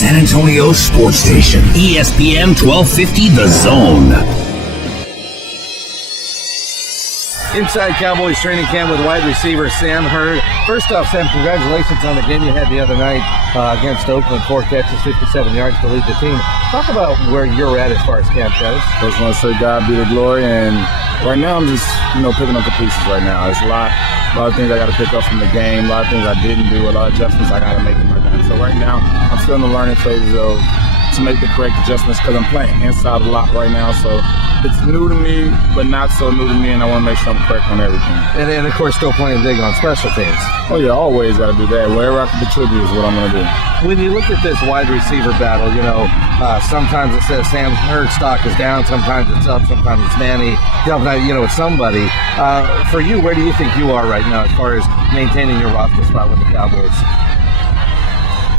San Antonio sports station, ESPN 1250 The Zone. Inside Cowboys training camp with wide receiver Sam Hurd. First off, Sam, congratulations on the game you had the other night against Oakland. 4 catches, 57 yards to lead the team. Talk about where you're at as far as camp goes. Just want to say God be the glory, and right now I'm just, picking up the pieces right now. It's a lot of things I got to pick up from the game, a lot of things I didn't do, a lot of adjustments I got to make in my game. So right now I'm still in the learning phases to make the correct adjustments because I'm playing inside a lot right now. So it's new to me, but not so new to me, and I want to make sure I'm correct on everything. And of course, still playing big on special teams. Oh yeah, always got to do that. Wherever I can contribute is what I'm going to do. When you look at this wide receiver battle, sometimes it says Sam Hurd's stock is down, sometimes it's up, sometimes it's Manny, it's somebody. For you, where do you think you are right now as far as maintaining your roster spot with the Cowboys?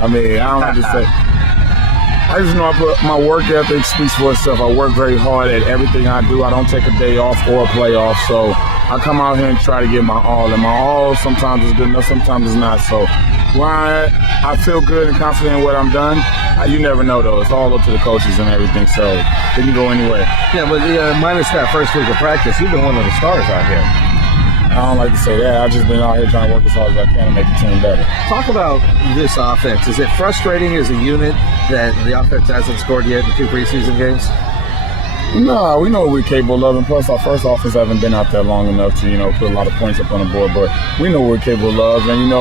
I don't have to say. I just know my work ethic speaks for itself. I work very hard at everything I do. I don't take a day off or a play off. So I come out here and try to get my all. And my all sometimes is good enough, sometimes it's not. So when I feel good and confident in what I'm done, you never know, though. It's all up to the coaches and everything. So it can go anywhere. Yeah, but minus that first week of practice, you've been one of the stars out here. I don't like to say that. I've just been out here trying to work as hard as I can to make the team better. Talk about this offense. Is it frustrating as a unit that the offense hasn't scored yet in 2 preseason games? No, we know what we're capable of, and plus our first offense haven't been out there long enough to, put a lot of points up on the board, but we know what we're capable of, and,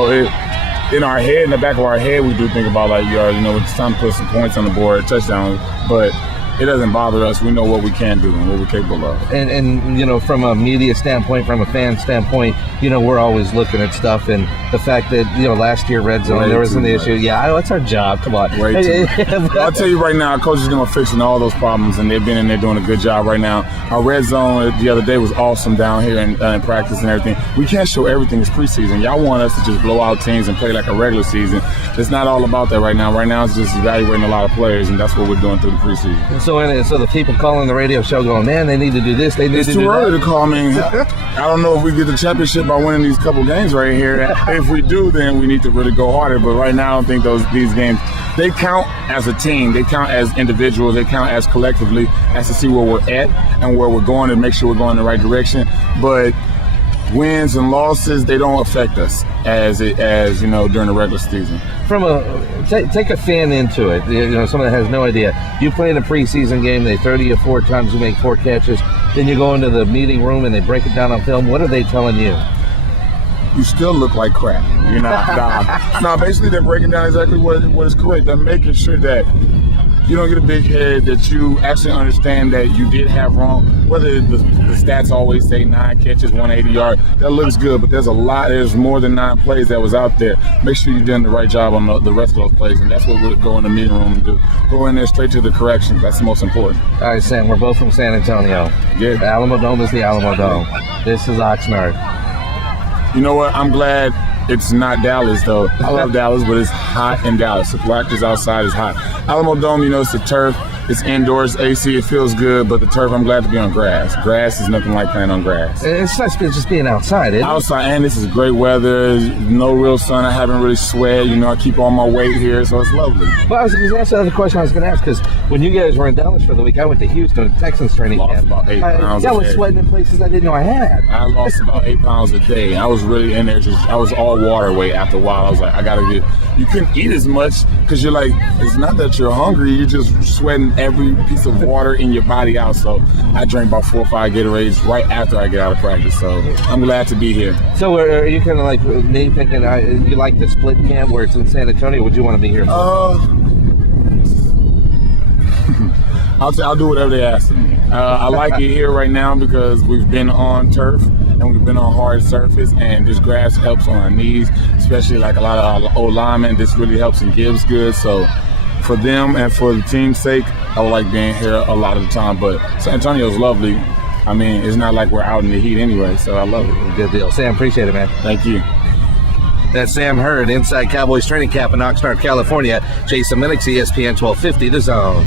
in our head, in the back of our head, we do think about, it's time to put some points on the board, touchdowns, but it doesn't bother us. We know what we can do and what we're capable of. And from a media standpoint, from a fan standpoint, we're always looking at stuff. And the fact that, last year, Red Zone, there wasn't the issue. Yeah, that's our job. Come on. I'll tell you right now, our coach is going to fix all those problems, and they've been in there doing a good job right now. Our Red Zone the other day was awesome down here in practice and everything. We can't show everything as preseason. Y'all want us to just blow out teams and play like a regular season. It's not all about that right now. Right now, it's just evaluating a lot of players, and that's what we're doing through the preseason. So the people calling the radio show going, man, they need to do this, they need to do that. It's too early to call me. I don't know if we get the championship by winning these couple games right here. If we do, then we need to really go harder. But right now, I don't think these games, they count as a team. They count as individuals. They count as collectively as to see where we're at and where we're going and make sure we're going in the right direction. But wins and losses, they don't affect us as during the regular season. Take a fan into it. Someone that has no idea. You play in a preseason game, they 30 you 4 times, you make 4 catches, then you go into the meeting room and they break it down on film. What are they telling you? You still look like crap. You're not. No, basically they're breaking down exactly what is correct. They're making sure that you don't get a big head, that you actually understand that you did have wrong. Whether the stats always say 9 catches, 180 yards, that looks good, but there's more than 9 plays that was out there. Make sure you've done the right job on the rest of those plays, and that's what we'll go in the meeting room and do. Go in there straight to the corrections. That's the most important. All right, Sam, we're both from San Antonio. Yeah. The Alamo Dome is the Alamo Dome. This is Oxnard. You know what? I'm glad it's not Dallas, though. I love Dallas, but it's hot in Dallas. The practice outside is hot. Alamo Dome, it's the turf. It's indoors, AC. It feels good, but the turf, I'm glad to be on grass. Grass is nothing like playing on grass. It's not just being outside, isn't it? Outside, and this is great weather. No real sun. I haven't really sweat. I keep all my weight here, so it's lovely. Well, that's another question I was going to ask, because when you guys were in Dallas for the week, I went to Houston, Texans training camp. Lost about 8 pounds I was sweating in places I didn't know I had. I lost about 8 pounds a day. I was really in there. I was all water weight after a while. I was like, you couldn't eat as much because you're like, it's not that you're hungry. You're just sweating every piece of water in your body out. So I drank about 4 or 5 Gatorades right after I get out of practice. So I'm glad to be here. So are you kind of like me thinking you like the split camp where it's in San Antonio? Would you want to be here? I'll do whatever they ask of me. I like it here right now because we've been on turf and we've been on hard surface, and this grass helps on our knees, especially like a lot of our old linemen. This really helps and gives good. So for them and for the team's sake, I would like being here a lot of the time. But San Antonio's lovely. It's not like we're out in the heat anyway, so I love it. Good deal. Sam, appreciate it, man. Thank you. That's Sam Hurd, inside Cowboys training camp in Oxnard, California. Jason Minnix, ESPN 1250, The Zone.